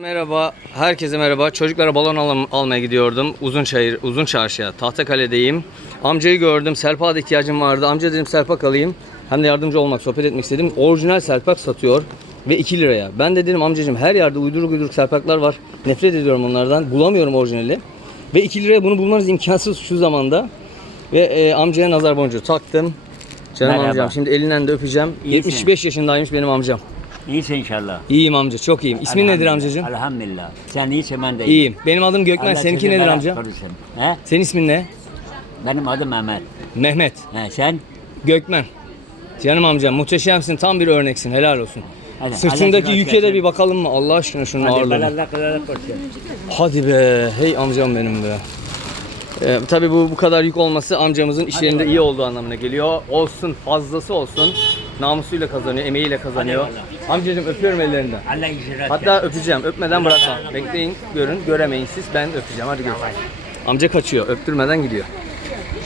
Merhaba, herkese merhaba. Çocuklara balon al- almaya gidiyordum. Uzun çayır, uzun çarşıya. Tahtakale'deyim. Amcayı gördüm. Selpa da ihtiyacım vardı. Amca dedim selpak alayım. Hem de yardımcı olmak, sohbet etmek istedim. Orijinal selpak satıyor ve 2 liraya. Ben de dedim amcacığım her yerde uyduruk uyduruk selpaklar var. Nefret ediyorum onlardan. Bulamıyorum orijinali. Ve 2 liraya bunu bulmanız imkansız şu zamanda. Ve e, amcaya nazar boncuğu taktım. Canım Merhaba. amcam. Şimdi elinden de öpeceğim. İyisin. 75 yaşındaymış benim amcam. İyisin inşallah. İyiyim amca, çok iyiyim. İsmin nedir amcacığım? Elhamdülillah. Sen iyisin ben de iyiyim. İyiyim. Benim adım Gökmen. Allah Seninki seni nedir merak amca? korusun. He? Senin ismin ne? Benim adım Mehmet. Mehmet. He, sen? Gökmen. Canım amcam muhteşemsin. Tam bir örneksin. Helal olsun. Hadi, Sırtındaki Allah yüke de bir bakalım mı? Allah aşkına şunun Hadi ağırlığına. Allah Allah korusun. Hadi be. Hey amcam benim be. Ee, tabii bu bu kadar yük olması amcamızın işlerinde iyi olduğu anlamına geliyor. Olsun, fazlası olsun. Namusuyla kazanıyor, emeğiyle kazanıyor. Amcacığım öpüyorum ellerinden. Allah icraat Hatta öpeceğim. Öpmeden bırakmam. Bekleyin, görün. Göremeyin siz. Ben öpeceğim. Hadi görüşürüz. Amca kaçıyor. Öptürmeden gidiyor.